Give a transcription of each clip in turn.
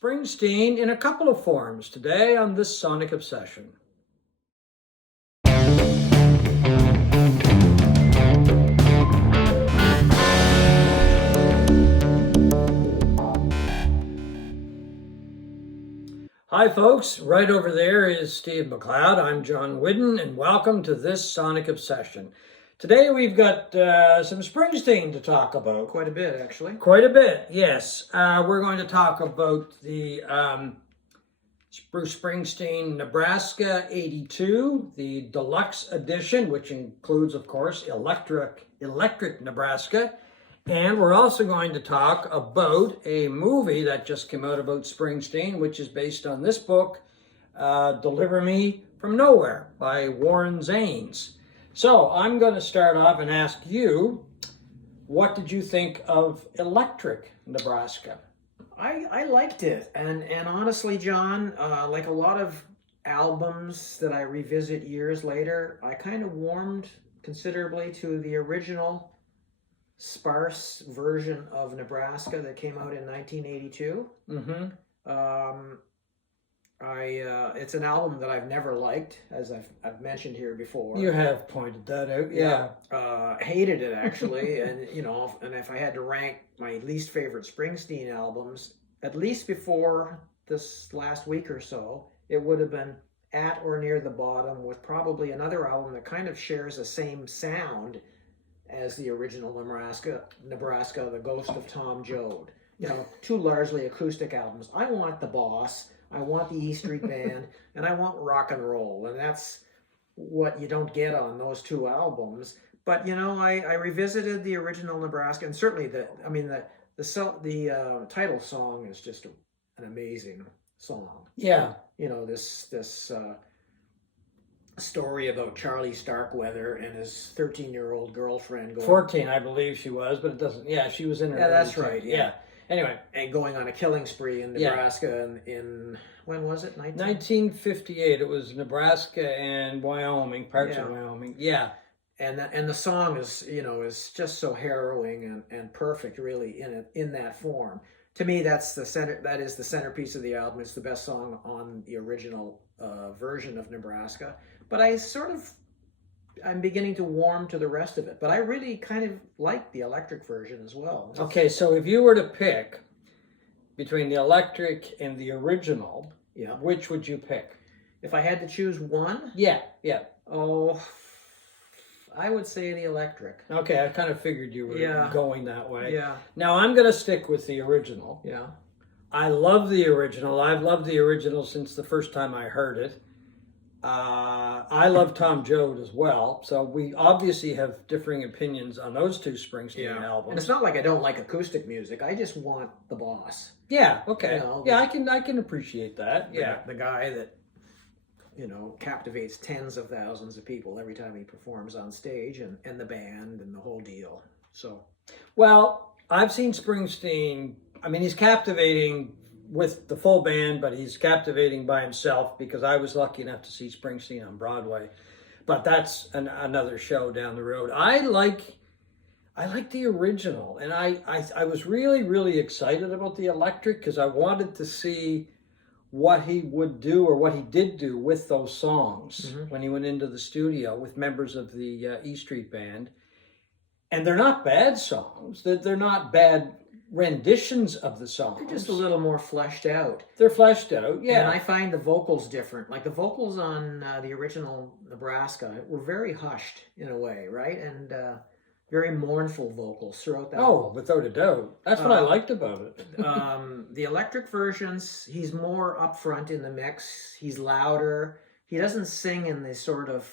Springsteen in a couple of forms today on this Sonic Obsession. Hi folks, right over there is Steve McLeod. I'm John Whidden and welcome to this Sonic Obsession. Today we've got some Springsteen to talk about. Quite a bit, actually. Quite a bit, yes. We're going to talk about the Bruce Springsteen Nebraska 82, the deluxe edition, which includes, of course, Electric Nebraska. And we're also going to talk about a movie that just came out about Springsteen, which is based on this book, Deliver Me From Nowhere by Warren Zanes. So I'm going to start off and ask you, what did you think of Electric Nebraska? I liked it, and honestly, John, like a lot of albums that I revisit years later, I kind of warmed considerably to the original sparse version of Nebraska that came out in 1982. It's an album that I've never liked, as I've mentioned here before. You have pointed that out, yeah. Hated it actually, and and if I had to rank my least favorite Springsteen albums, at least before this last week or so, it would have been at or near the bottom, with probably another album that kind of shares the same sound as the original Nebraska, The Ghost of Tom Joad. Two largely acoustic albums. I want the Boss, I want the E Street Band, and I want rock and roll, and that's what you don't get on those two albums. But I revisited the original Nebraska, and certainly the title song is just an amazing song. Yeah. This story about Charlie Starkweather and his 13-year-old girlfriend. 14, I believe she was, but it doesn't. Yeah, she was in her. Yeah, that's right. Yeah. Anyway, and going on a killing spree in Nebraska in when was it? 1958. It was Nebraska and Wyoming, parts of Wyoming. Yeah. And the song is just so harrowing and perfect, really, in that form. To me, that is the centerpiece of the album. It's the best song on the original version of Nebraska. But I'm beginning to warm to the rest of it. But I really kind of like the electric version as well. Okay, so if you were to pick between the electric and the original, which would you pick? If I had to choose one? Yeah. Oh, I would say the electric. Okay, I kind of figured you were going that way. Yeah. Now I'm going to stick with the original. Yeah. I love the original. I've loved the original since the first time I heard it. I love Tom Joad as well. So we obviously have differing opinions on those two Springsteen albums. And it's not like I don't like acoustic music. I just want the Boss. Yeah, okay. I can appreciate that. Yeah. The guy that captivates tens of thousands of people every time he performs on stage, and the band and the whole deal. So, well, I've seen Springsteen. I mean, he's captivating with the full band, but he's captivating by himself, because I was lucky enough to see Springsteen on Broadway. But that's another show down the road. I like the original, and I was really, really excited about the electric, because I wanted to see what he would do, or what he did do with those songs when he went into the studio with members of the E Street Band. And they're not bad songs. They're not bad renditions of the songs. They're just a little more fleshed out. They're fleshed out, yeah. And I find the vocals different. Like the vocals on the original Nebraska were very hushed in a way, right? And very mournful vocals throughout that. Oh, without a doubt. That's what I liked about it. The electric versions, he's more upfront in the mix. He's louder. He doesn't sing in the sort of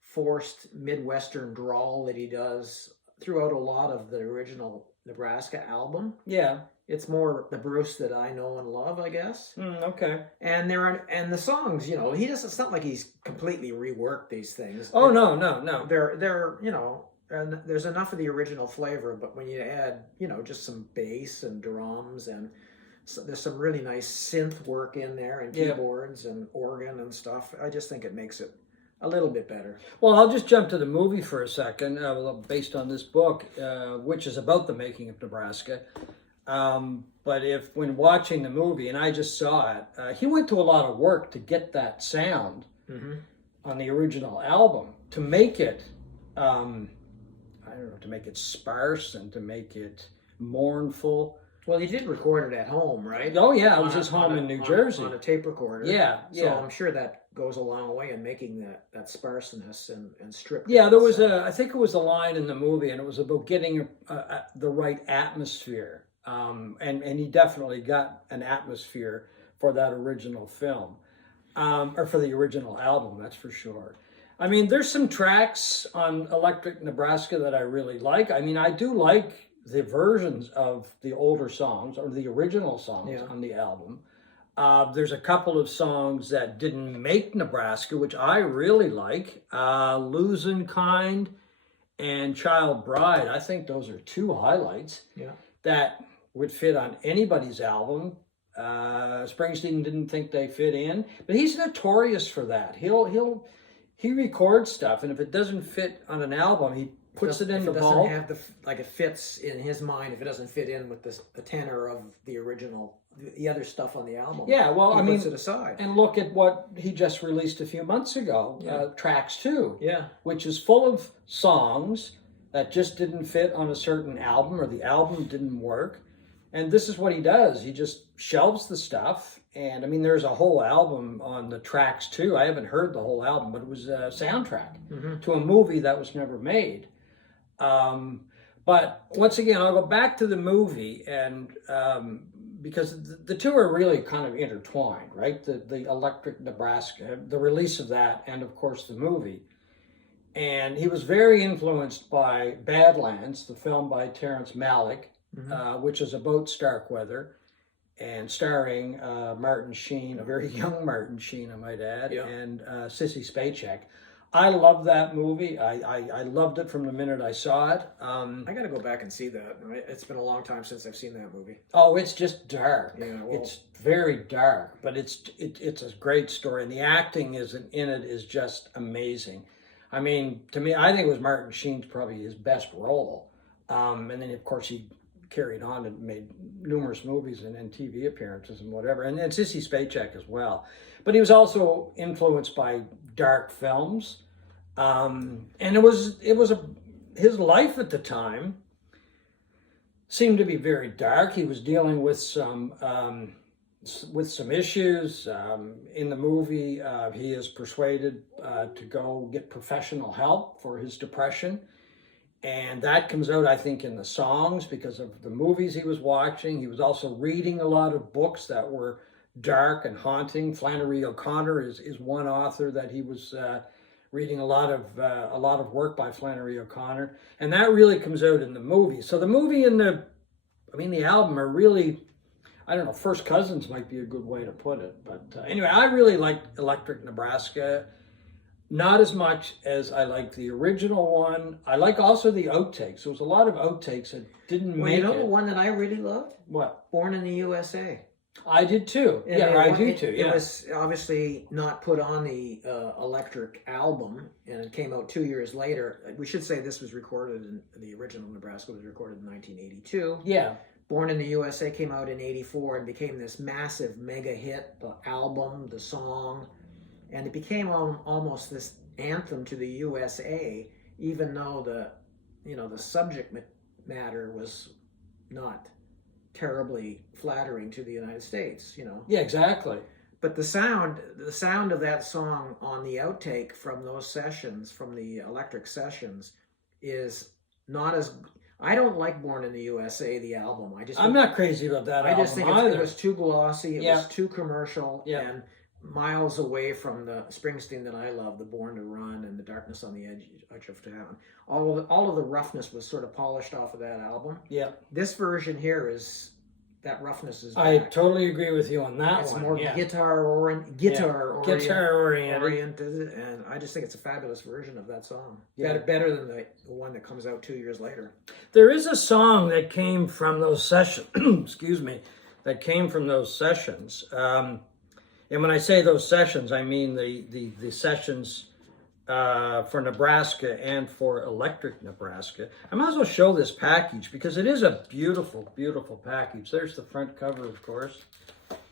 forced Midwestern drawl that he does throughout a lot of the original Nebraska album. Yeah. It's more the Bruce that I know and love, I guess. Okay. And the songs, he doesn't. It's not like he's completely reworked these things. Oh, no. They're and there's enough of the original flavor, but when you add, just some bass and drums, and there's some really nice synth work in there, and keyboards and organ and stuff, I just think it makes it a little bit better. Well, I'll just jump to the movie for a second, based on this book, which is about the making of Nebraska. But if when watching the movie, and I just saw it, he went to a lot of work to get that sound on the original album to make it, I don't know, to make it sparse and to make it mournful. Well, you did record it at home, right? Oh yeah, I was just home in New Jersey on a tape recorder. Yeah, So yeah. I'm sure that goes a long way in making that sparseness and strip. Yeah, there was I think it was a line in the movie, and it was about getting the right atmosphere. And he definitely got an atmosphere for that original film, or for the original album, that's for sure. I mean, there's some tracks on Electric Nebraska that I really like. I mean, I do like the versions of the older songs or the original songs on the album. There's a couple of songs that didn't make Nebraska, which I really like. Losing Kind and Child Bride. I think those are two highlights that would fit on anybody's album. Springsteen didn't think they fit in, but he's notorious for that. He records stuff, and if it doesn't fit on an album, he puts it in the vault. If it doesn't have like it fits in his mind, if it doesn't fit in with the tenor of the original, the other stuff on the album. Yeah, well, he puts it aside. And look at what he just released a few months ago, Tracks 2, which is full of songs that just didn't fit on a certain album, or the album didn't work. And this is what he does. He just shelves the stuff. And I mean, there's a whole album on the Tracks 2. I haven't heard the whole album, but it was a soundtrack to a movie that was never made. But once again, I'll go back to the movie, and because the two are really kind of intertwined, right? The Electric Nebraska, the release of that, and of course the movie. And he was very influenced by Badlands, the film by Terrence Malick, which is about Starkweather, and starring Martin Sheen, a very young Martin Sheen, I might add, and Sissy Spacek. I love that movie. I loved it from the minute I saw it. I got to go back and see that. It's been a long time since I've seen that movie. Oh, it's just dark. Yeah, well, it's very dark, but it's a great story, and the acting in it is just amazing. I mean, to me, I think it was Martin Sheen's probably his best role, and then of course he carried on and made numerous movies and TV appearances and whatever, and Sissy Spacek as well. But he was also influenced by dark films, and his life at the time seemed to be very dark. He was dealing with some issues. In the movie, he is persuaded to go get professional help for his depression. And that comes out, I think, in the songs because of the movies he was watching. He was also reading a lot of books that were dark and haunting. Flannery O'Connor is one author that he was reading a lot of work by Flannery O'Connor, and that really comes out in the movie. So the movie and the album are really, I don't know, first cousins might be a good way to put it. But anyway, I really liked Electric Nebraska. Not as much as I like the original one. I like also the outtakes. There was a lot of outtakes that didn't make it. You know the one that I really loved? What? Born in the USA. I did too. I do too. It was obviously not put on the Electric album, and it came out 2 years later. We should say this was recorded the original Nebraska was recorded in 1982. Yeah. Born in the USA came out in 84 and became this massive mega hit, the album, the song. And it became almost this anthem to the USA, even though the subject matter was not terribly flattering to the United States. Yeah, exactly. But the sound of that song on the outtake from those sessions, from the Electric sessions, is not as. I don't like "Born in the USA," the album. I'm not crazy about that. I just think it was too glossy. It was too commercial. Yeah. And miles away from the Springsteen that I love, the Born to Run and the Darkness on the Edge of Town. All of the roughness was sort of polished off of that album. Yeah. This version here that roughness is back. I totally agree with you on that it's one. It's more guitar oriented, and I just think it's a fabulous version of that song. Yeah. Better than the one that comes out 2 years later. There is a song that came from those sessions, excuse me, and when I say those sessions, I mean the sessions for Nebraska and for Electric Nebraska. I might as well show this package because it is a beautiful, beautiful package. There's the front cover, of course.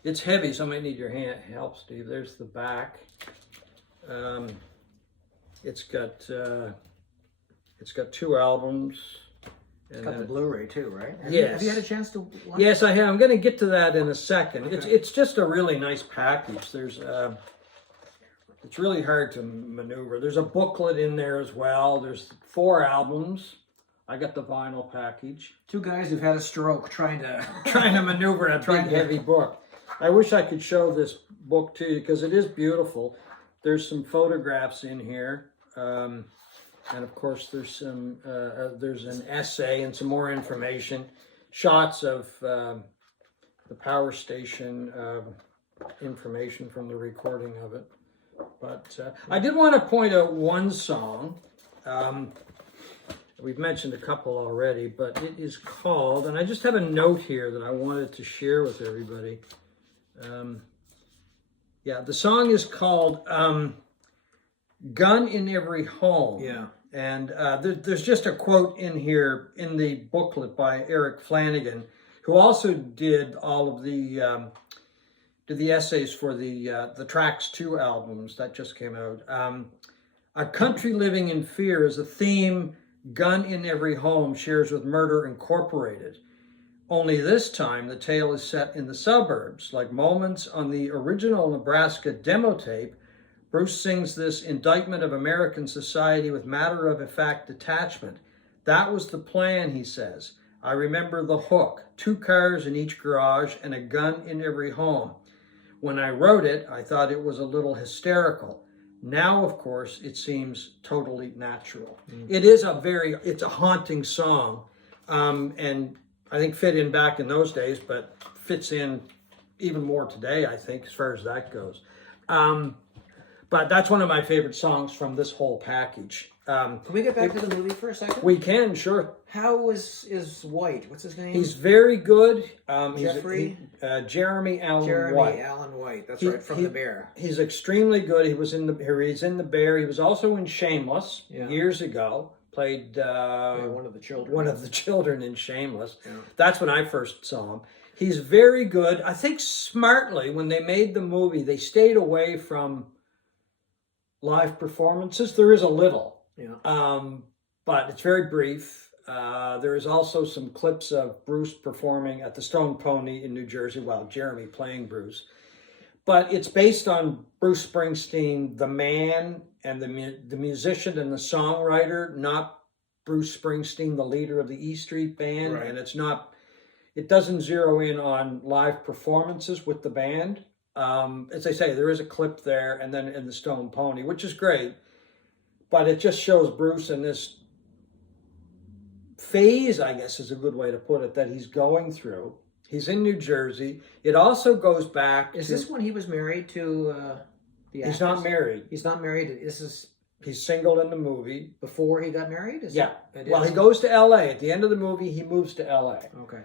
It's heavy, so I might need your help, Steve. There's the back. It's got 2 albums. It's got the Blu-ray too, right? Yes. Have you had a chance to watch Yes, I have. I'm going to get to that in a second. Okay. It's just a really nice package. It's really hard to maneuver. There's a booklet in there as well. There's 4 albums. I got the vinyl package. 2 guys who've had a stroke trying to maneuver a big heavy book. I wish I could show this book to you because it is beautiful. There's some photographs in here. And of course, there's an essay and some more information, shots of the power station, information from the recording of it. But I did want to point out one song. We've mentioned a couple already, but it is called, and I just have a note here that I wanted to share with everybody. The song is called Gun in Every Home. Yeah. And there's just a quote in here in the booklet by Eric Flanagan, who also did all of the essays for the Tracks 2 albums that just came out. A country living in fear is a theme Gun in Every Home shares with Murder Incorporated. Only this time the tale is set in the suburbs. Like moments on the original Nebraska demo tape, Bruce sings this indictment of American society with matter-of-fact detachment. That was the plan, he says. I remember the hook, 2 cars in each garage and a gun in every home. When I wrote it, I thought it was a little hysterical. Now, of course, it seems totally natural. It's a haunting song, and I think fit in back in those days, but fits in even more today, I think, as far as that goes. But that's one of my favorite songs from this whole package. Can we get back to the movie for a second? We can, sure. How is White? What's his name? He's very good. Jeffrey? Jeremy Allen Jeremy White. Allen White. That's right, from The Bear. He's extremely good. He's in The Bear. He was also in Shameless years ago. Played one of the children. One of the children in Shameless. Yeah. That's when I first saw him. He's very good. I think smartly, when they made the movie, they stayed away from live performances. There is a little, but it's very brief. There is also some clips of Bruce performing at the Stone Pony in New Jersey, while Jeremy playing Bruce. But it's based on Bruce Springsteen, the man and the musician and the songwriter, not Bruce Springsteen, the leader of the E Street Band. Right. And it doesn't zero in on live performances with the band. As I say, there is a clip there, and then in the Stone Pony, which is great, but it just shows Bruce in this phase, I guess is a good way to put it, that he's going through. He's in New Jersey. It also goes back Is this when he was married to the actress? He's not married. He's not married. He's single in the movie. Before he got married? Well, he goes to L.A. At the end of the movie, he moves to L.A. Okay.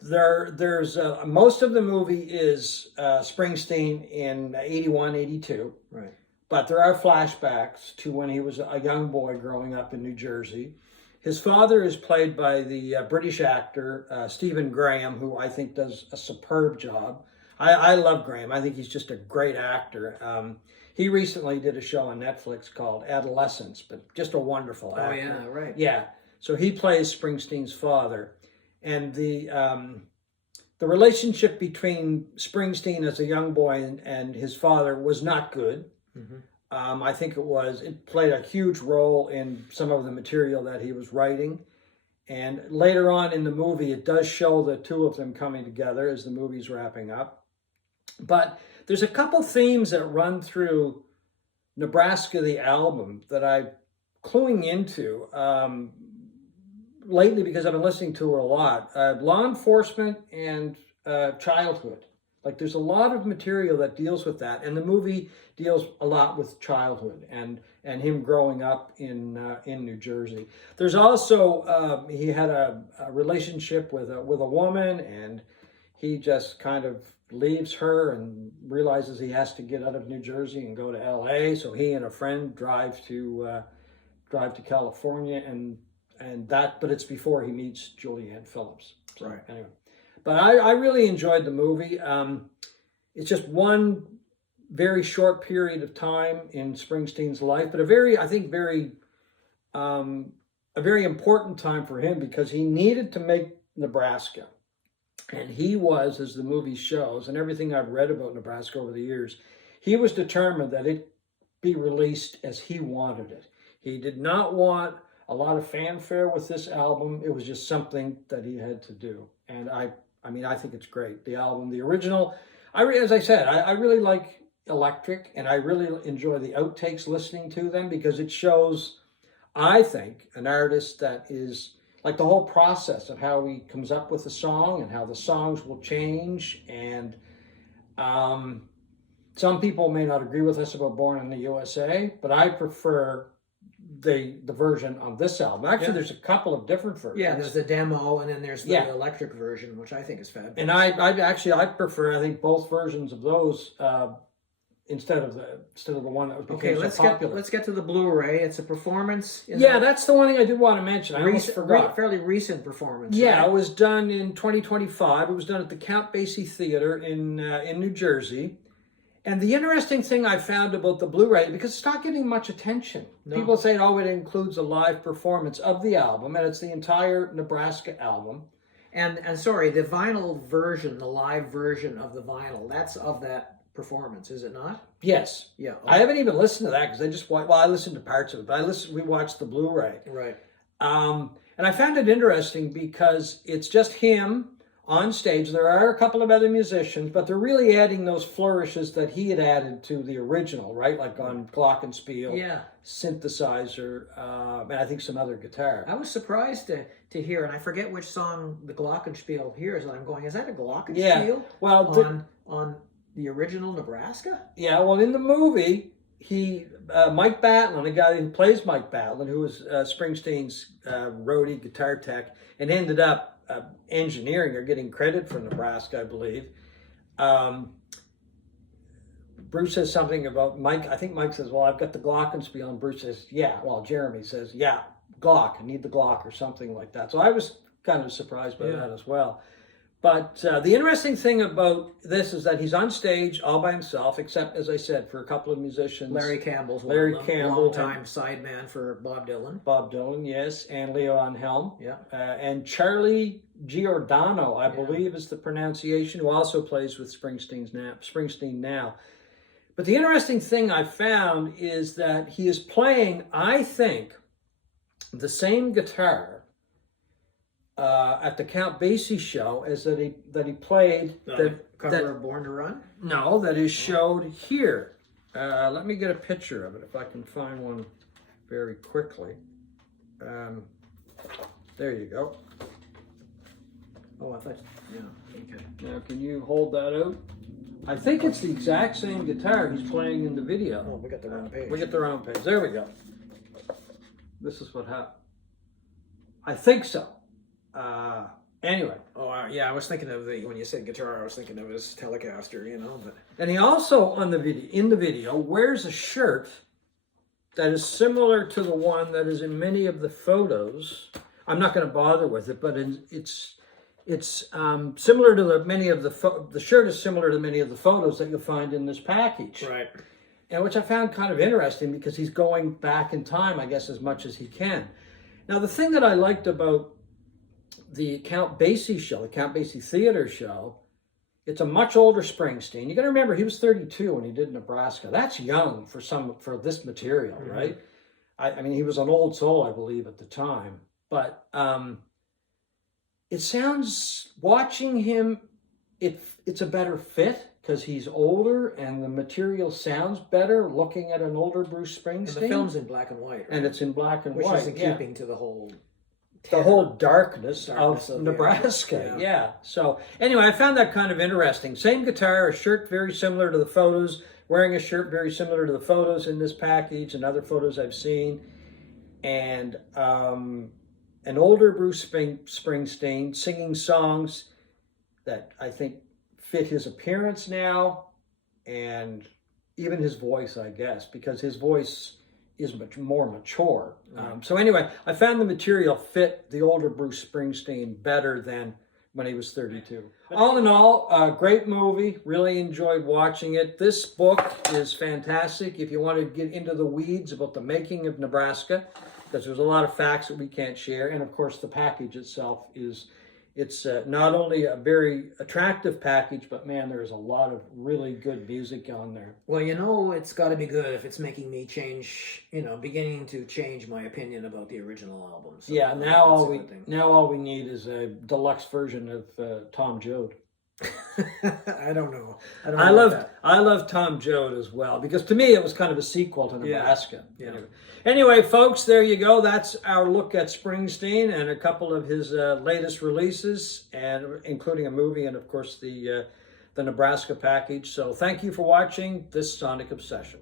There's most of the movie is Springsteen in 81, 82. Right. But there are flashbacks to when he was a young boy growing up in New Jersey. His father is played by the British actor Stephen Graham, who I think does a superb job. I love Graham. I think he's just a great actor. He recently did a show on Netflix called Adolescence, but just a wonderful actor. Oh, yeah, right. Yeah. So he plays Springsteen's father. And the relationship between Springsteen as a young boy and his father was not good. Mm-hmm. I think it played a huge role in some of the material that he was writing. And later on in the movie, it does show the two of them coming together as the movie's wrapping up. But there's a couple themes that run through Nebraska, the album, that I'm cluing into lately because I've been listening to it a lot. Law enforcement and childhood. Like there's a lot of material that deals with that, and the movie deals a lot with childhood and him growing up in New Jersey. There's also he had a relationship with a woman, and he just kind of leaves her and realizes he has to get out of New Jersey and go to L.A. So he and a friend drive to California, but it's before he meets Julianne Phillips. So, Right. Anyway, but I really enjoyed the movie. It's just one very short period of time in Springsteen's life, but a very important time for him, because he needed to make Nebraska. And he was, as the movie shows, and everything I've read about Nebraska over the years, he was determined that it be released as he wanted it. He did not want a lot of fanfare with this album. It was just something that he had to do. And I think it's great. The album, the original, as I said, I really like Electric, and I really enjoy the outtakes, listening to them, because it shows, I think, an artist that is like the whole process of how he comes up with a song and how the songs will change. And some people may not agree with us about Born in the USA, but I prefer the version on this album. Actually, there's a couple of different versions. Yeah, there's the demo, and then there's the electric version, which I think is fabulous. And I prefer, I think, both versions of those instead of the one that was so popular. Let's get to the Blu-ray. It's a performance. That's the one thing I did want to mention. I almost forgot. Fairly recent performance. Yeah, right? It was done in 2025. It was done at the Count Basie Theater in New Jersey. And the interesting thing I found about the Blu-ray, because it's not getting much attention. No. People say, oh, it includes a live performance of the album, and it's the entire Nebraska album. And sorry, the vinyl version, the live version of the vinyl, that's of that performance, is it not? Yes. Yeah. Okay. I haven't even listened to that, because I listened to parts of it, but we watched the Blu-ray. Right. And I found it interesting because it's just him on stage. There are a couple of other musicians, but they're really adding those flourishes that he had added to the original, right? Like on glockenspiel, synthesizer, and I think some other guitar. I was surprised to hear, and I forget which song the glockenspiel here is, and I'm going, is that a glockenspiel? Yeah. Well, on the original Nebraska? Yeah, well, in the movie, Mike Batlin, the guy who plays Mike Batlin, who was Springsteen's roadie guitar tech, and ended up engineering or getting credit for Nebraska, I believe. Bruce says something about Mike. I think Mike says, well, I've got the glockenspiel, and Bruce says, yeah. Well, Jeremy says, yeah, Glock, I need the Glock, or something like that. So I was kind of surprised by that as well. But the interesting thing about this is that he's on stage all by himself, except, as I said, for a couple of musicians. Larry Campbell's longtime sideman for Bob Dylan. Bob Dylan, yes, and Leo Helm. Yeah. And Charlie Giordano, I believe is the pronunciation, who also plays with Springsteen now. But the interesting thing I found is that he is playing, I think, the same guitar at the Count Basie show as that he played cover of Born to Run? No, that is showed here. Let me get a picture of it if I can find one very quickly. There you go. Oh, I thought, okay. Now, can you hold that out? I think it's the exact same guitar he's playing in the video. Oh, we got the wrong page. We got the wrong page. There we go. This is what happened. I think so. Anyway. Oh, I was thinking of when you said guitar, I was thinking of his Telecaster, But and he also in the video wears a shirt that is similar to the one that is in many of the photos. I'm not going to bother with it, but it's similar to the shirt is similar to many of the photos that you'll find in this package. Right. And which I found kind of interesting, because he's going back in time, I guess, as much as he can. Now, the thing that I liked about the Count Basie show, the Count Basie Theater show, it's a much older Springsteen. You got to remember, he was 32 when he did Nebraska. That's young for this material, right? I mean, he was an old soul, I believe, at the time. But it sounds, watching him, it's a better fit, because he's older and the material sounds better looking at an older Bruce Springsteen. And the film's in black and white. Right? And it's in black and white. Which is in keeping to the whole darkness of Nebraska. Yeah. So anyway, I found that kind of interesting. Same guitar, a shirt very similar to the photos, wearing a shirt very similar to the photos in this package and other photos I've seen. And an older Bruce Springsteen singing songs that I think fit his appearance now and even his voice, I guess, because his voice is much more mature. So anyway, I found the material fit the older Bruce Springsteen better than when he was 32. All in all, a great movie. Really enjoyed watching it. This book is fantastic if you want to get into the weeds about the making of Nebraska, because there's a lot of facts that we can't share. And of course, the package itself it's not only a very attractive package, but man, there's a lot of really good music on there. Well, you know, it's got to be good if it's making me change, beginning to change my opinion about the original album. So Yeah, now all we need is a deluxe version of Tom Joad. I don't know. I love Tom Joad as well, because to me it was kind of a sequel to Nebraska. Yeah. Anyway, folks, there you go. That's our look at Springsteen and a couple of his latest releases, and including a movie and of course the Nebraska package. So thank you for watching this Sonic Obsession.